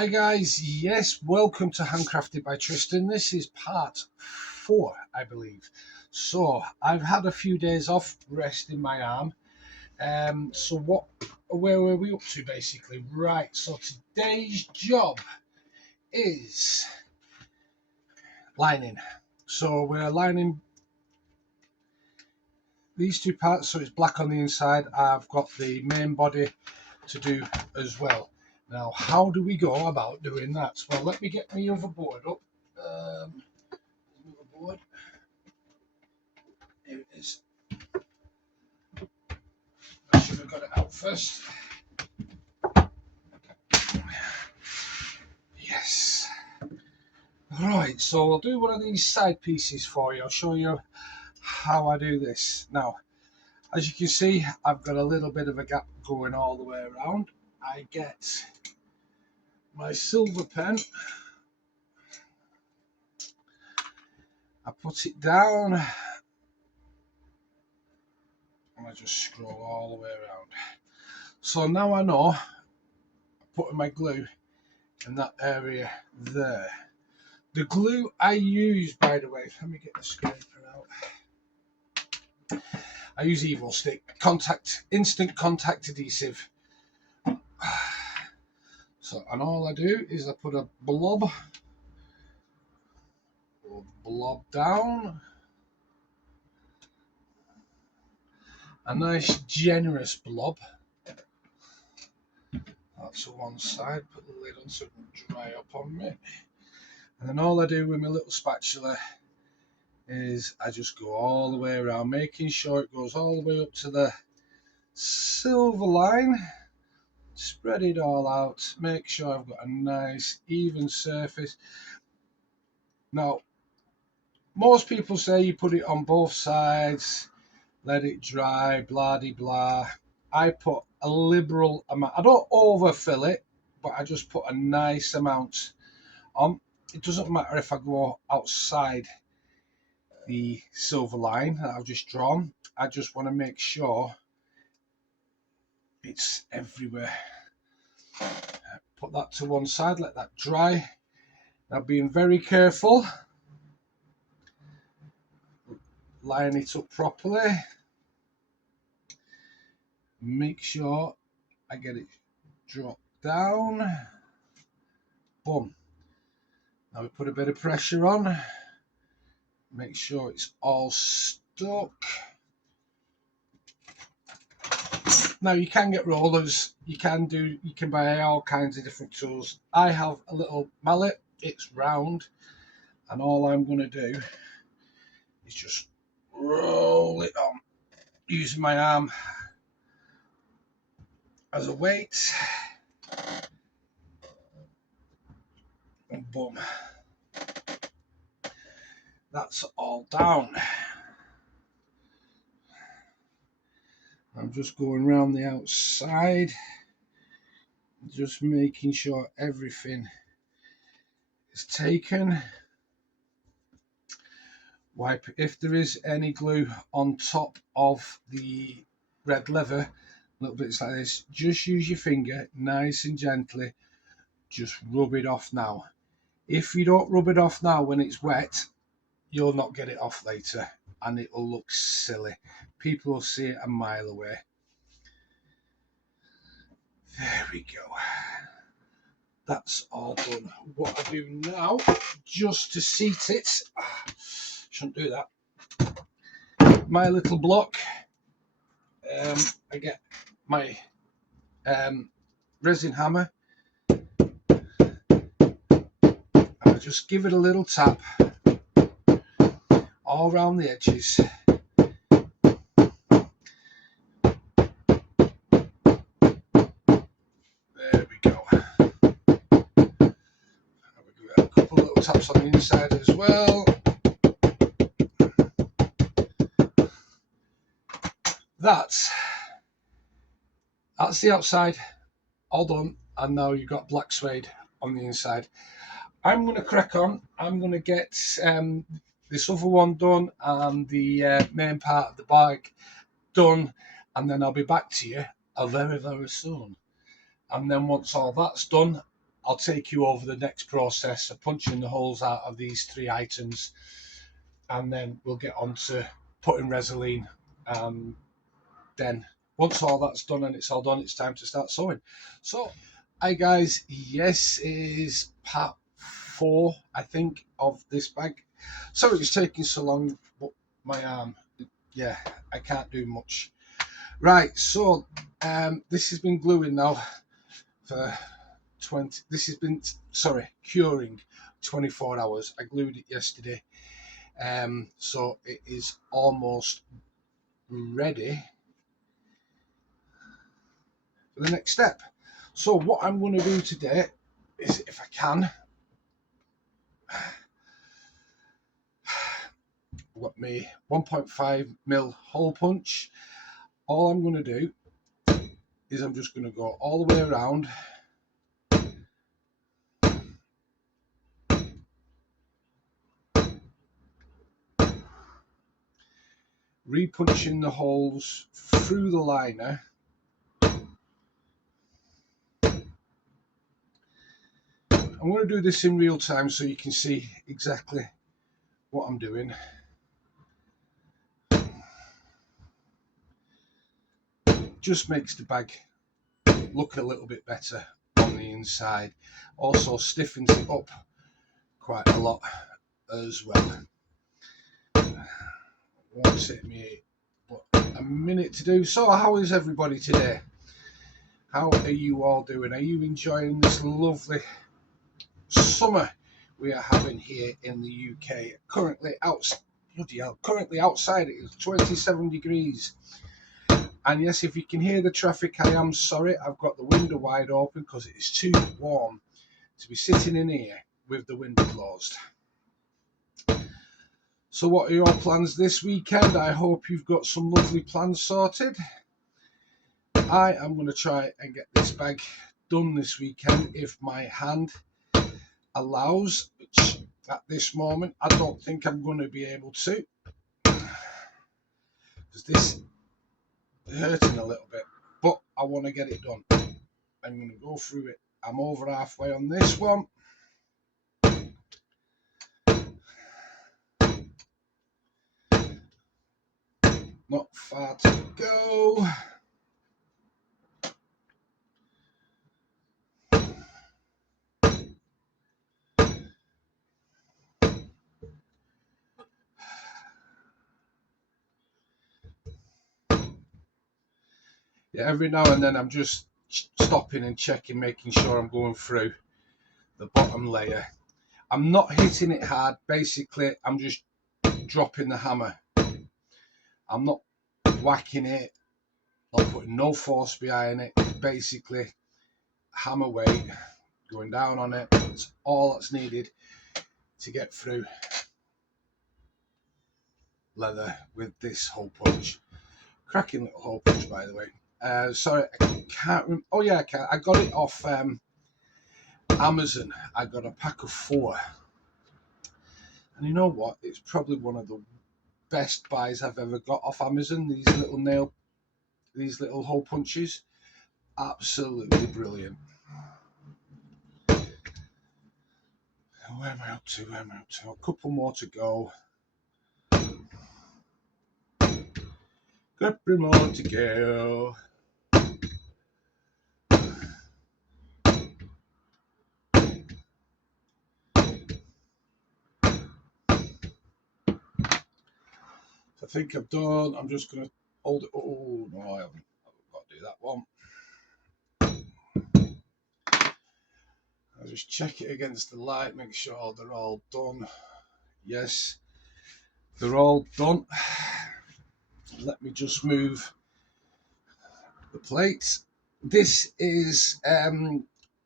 Hi guys, yes, welcome to Handcrafted by Tristan. This is part 4, I believe. So I've had a few days off resting my arm. Where were we up to basically? Right, so today's job is lining. So we're lining these two parts, so it's black on the inside. I've got the main body to do as well. Now, how do we go about doing that? Well, let me get my other board up. Other board. Here it is. I should have got it out first. Yes. Right, so I'll do one of these side pieces for you. I'll show you how I do this. Now, as you can see, I've got a little bit of a gap going all the way around. I get my silver pen. I put it down. And I just scroll all the way around. So now I know I'm putting my glue in that area there. The glue I use, by the way, let me get the scraper out. I use Evil Stick instant contact adhesive. So, and all I do is I put a blob down, a nice generous blob. That's on one side. Put the lid on so it can dry up on me. And then all I do with my little spatula is I just go all the way around, making sure it goes all the way up to the silver line. Spread it all out, make sure I've got a nice even surface. Now, most people say you put it on both sides, let it dry, blah de blah. I put a liberal amount. I don't overfill it, but I just put a nice amount on. It doesn't matter if I go outside the silver line that I've just drawn. I just want to make sure it's everywhere. Put that to one side, let that dry. Now, being very careful, line it up properly. Make sure I get it dropped down. Boom. Now we put a bit of pressure on. Make sure it's all stuck. Now you can get rollers. You can buy all kinds of different tools. I have a little mallet. It's round, and all I'm going to do is just roll it on using my arm as a weight. And boom. That's all down. I'm just going around the outside, just making sure everything is taken. Wipe if there is any glue on top of the red leather, little bits like this, just use your finger nice and gently, just rub it off now. If you don't rub it off now when it's wet, you'll not get it off later and it will look silly. People will see it a mile away. There we go. That's all done. What I do now, just to seat it, shouldn't do that. My little block, I get my resin hammer. I just give it a little tap all around the edges. There we go. I'll give it a couple of little taps on the inside as well. That's the outside, all done, and now you've got black suede on the inside. I'm going to crack on. I'm going to get this other one done and the main part of the bag done, and then I'll be back to you very, very soon. And then once all that's done, I'll take you over the next process of punching the holes out of these 3 items, and then we'll get on to putting Resolene. Then once all that's done and it's all done, it's time to start sewing. So, hi guys, yes, it is part 4, I think, of this bag. Sorry it's taking so long, but my arm, yeah, I can't do much. Right, so this has been gluing now for 20, this has been, sorry, curing 24 hours. I glued it yesterday, so it is almost ready for the next step. So what I'm going to do today is, if I can, I've got my 1.5mm hole punch. All I'm going to do is I'm just going to go all the way around, re-punching the holes through the liner. I'm going to do this in real time so you can see exactly what I'm doing. Just makes the bag look a little bit better on the inside. Also stiffens it up quite a lot as well. Won't take me a minute to do. So how is everybody today? How are you all doing? Are you enjoying this lovely summer we are having here in the UK? Currently outside it is 27 degrees. And yes, if you can hear the traffic, I am sorry. I've got the window wide open because it is too warm to be sitting in here with the window closed. So what are your plans this weekend? I hope you've got some lovely plans sorted. I am going to try and get this bag done this weekend if my hand allows, which at this moment I don't think I'm going to be able to, because this is hurting a little bit, but I want to get it done. I'm going to go through it. I'm over halfway on this one. Not far to go. Yeah, every now and then I'm just stopping and checking, making sure I'm going through the bottom layer. I'm not hitting it hard. Basically, I'm just dropping the hammer. I'm not whacking it, not putting no force behind it. Basically, hammer weight going down on it. That's all that's needed to get through leather with this hole punch. Cracking little hole punch, by the way. Sorry, I can't remember. Oh yeah, I can. I got it off Amazon. I got a pack of 4, and you know what? It's probably one of the best buys I've ever got off Amazon. These little hole punches, absolutely brilliant. Where am I up to? A couple more to go. Couple more to go. I think I've done. I'm just going to hold it. Oh, no, I haven't. I've got to do that one. I'll just check it against the light, make sure they're all done. Yes, they're all done. Let me just move the plates. This is, I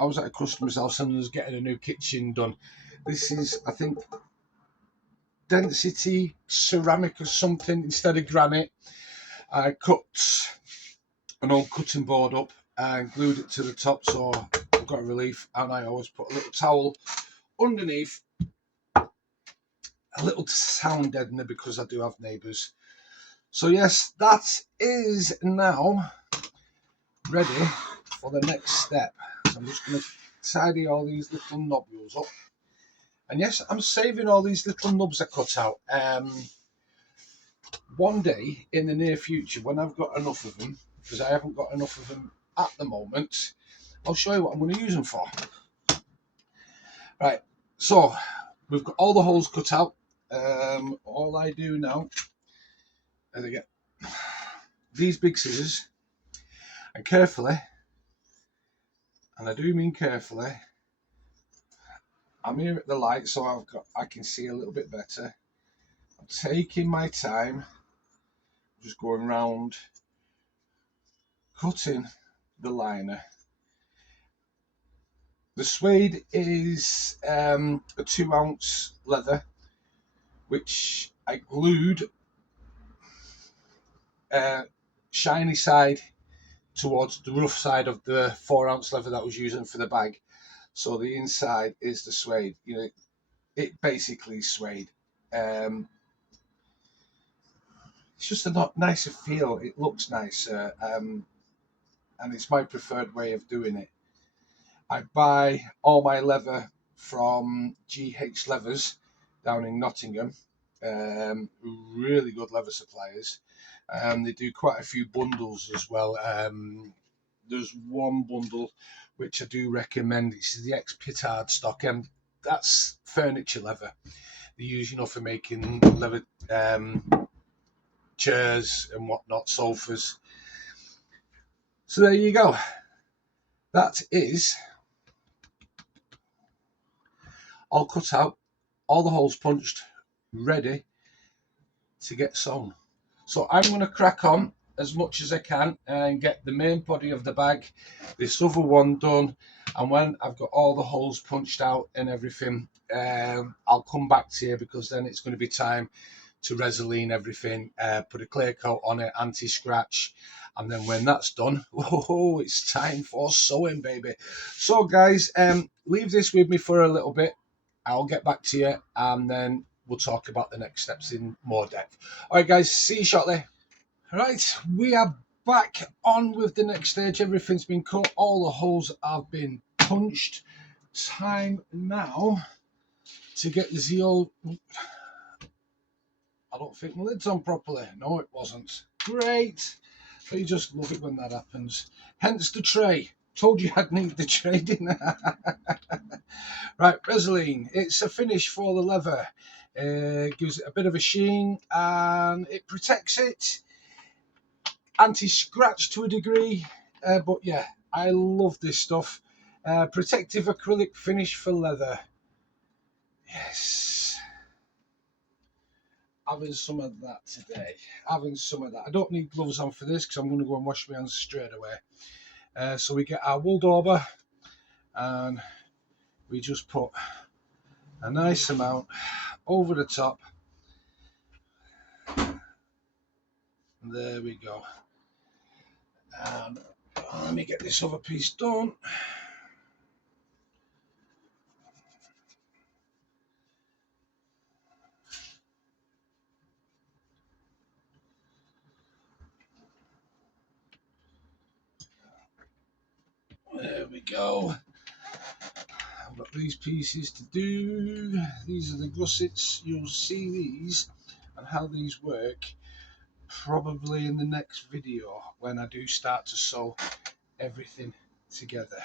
was at a customer's house and was getting a new kitchen done. This is, I think, density ceramic or something instead of granite. I cut an old cutting board up and glued it to the top, so I've got a relief, and I always put a little towel underneath, a little sound deadener, because I do have neighbours. So yes, that is now ready for the next step. So I'm just going to tidy all these little nobules up. And yes, I'm saving all these little nubs I cut out. One day in the near future, when I've got enough of them, because I haven't got enough of them at the moment, I'll show you what I'm going to use them for. Right, so we've got all the holes cut out. All I do now is I get these big scissors and carefully, and I do mean carefully, I'm here at the light so I can see a little bit better. I'm taking my time, just going round, cutting the liner. The suede is a 2-ounce leather, which I glued shiny side towards the rough side of the 4-ounce leather that I was using for the bag. So the inside is the suede. You know, it basically is suede. It's just a nicer feel. It looks nicer, and it's my preferred way of doing it. I buy all my leather from GH Leathers down in Nottingham. Really good leather suppliers. They do quite a few bundles as well. There's one bundle which I do recommend. It's the X-Pitard stock, and that's furniture leather. They use, for making leather chairs and whatnot, sofas. So there you go. That is all cut out, all the holes punched, ready to get sewn. So I'm going to crack on as much as I can and get the main body of the bag, this other one done, and when I've got all the holes punched out and everything, I'll come back to you, because then it's going to be time to Resolene everything, put a clear coat on it, anti-scratch, and then when that's done, oh, it's time for sewing, baby. So guys, leave this with me for a little bit. I'll get back to you, and then we'll talk about the next steps in more depth. All right, guys, see you shortly. Right, we are back on with the next stage. Everything's been cut. All the holes have been punched. Time now to get the old... I don't think my lid's on properly. No, it wasn't. Great. But you just love it when that happens. Hence the tray. Told you I'd need the tray, didn't I? Right, Resolene. It's a finish for the leather. Gives it a bit of a sheen and it protects it. Anti-scratch to a degree. But yeah, I love this stuff. Protective acrylic finish for leather. Yes. Having some of that today. Having some of that. I don't need gloves on for this because I'm going to go and wash my hands straight away. So we get our wool dauber and we just put a nice amount over the top. There we go. And let me get this other piece done. There we go. I've got these pieces to do. These are the gussets. You'll see these and how these work probably in the next video when I do start to sew everything together.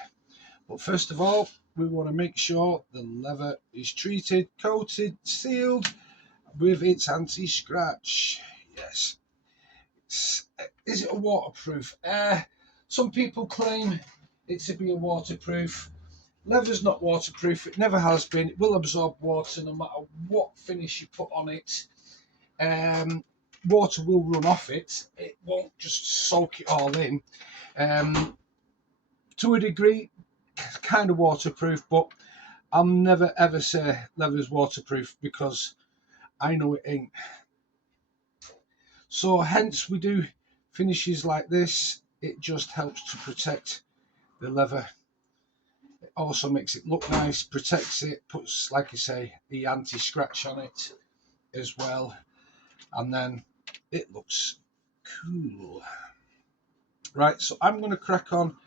But first of all, we want to make sure the leather is treated, coated, sealed with its anti-scratch. Yes. Is it a waterproof? Some people claim it to be a waterproof. Leather's not waterproof. It never has been. It will absorb water no matter what finish you put on it. Water will run off it. It won't just soak it all in. To a degree, kind of waterproof, but I'll never ever say leather's waterproof because I know it ain't. So hence we do finishes like this. It just helps to protect the leather. It also makes it look nice, protects it, puts, like I say, the anti-scratch on it as well, and then it looks cool. Right, so I'm going to crack on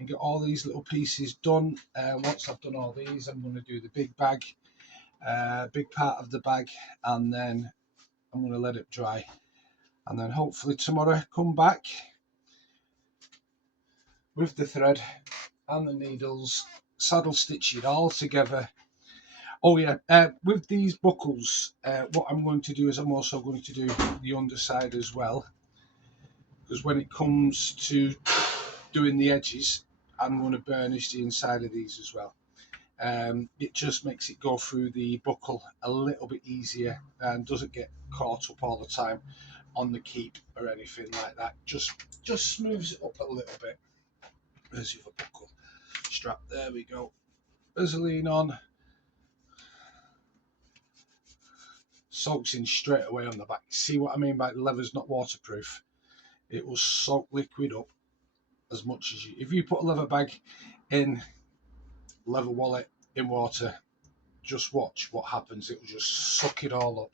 and get all these little pieces done. Once I've done all these, I'm going to do the big bag, big part of the bag, and then I'm going to let it dry. And then hopefully tomorrow come back with the thread and the needles, saddle stitch it all together. Oh yeah, with these buckles, what I'm going to do is I'm also going to do the underside as well, because when it comes to doing the edges, I'm going to burnish the inside of these as well. It just makes it go through the buckle a little bit easier and doesn't get caught up all the time on the keep or anything like that. Just smooths it up a little bit. There's the other buckle strap. There we go. Vaseline on. Soaks in straight away on the back. See what I mean by the leather's not waterproof? It will soak liquid up as much as you. If you put a leather bag in, leather wallet in water, just watch what happens. It will just suck it all up.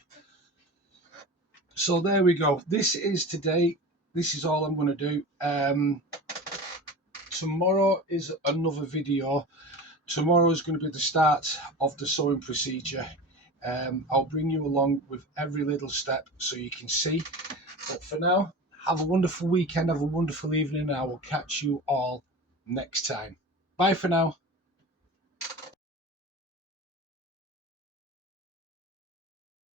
So there we go. This is today. This is all I'm going to do. Tomorrow is another video. Tomorrow is going to be the start of the sewing procedure. I'll bring you along with every little step so you can see. But for now, have a wonderful weekend, have a wonderful evening, and I will catch you all next time. Bye for now.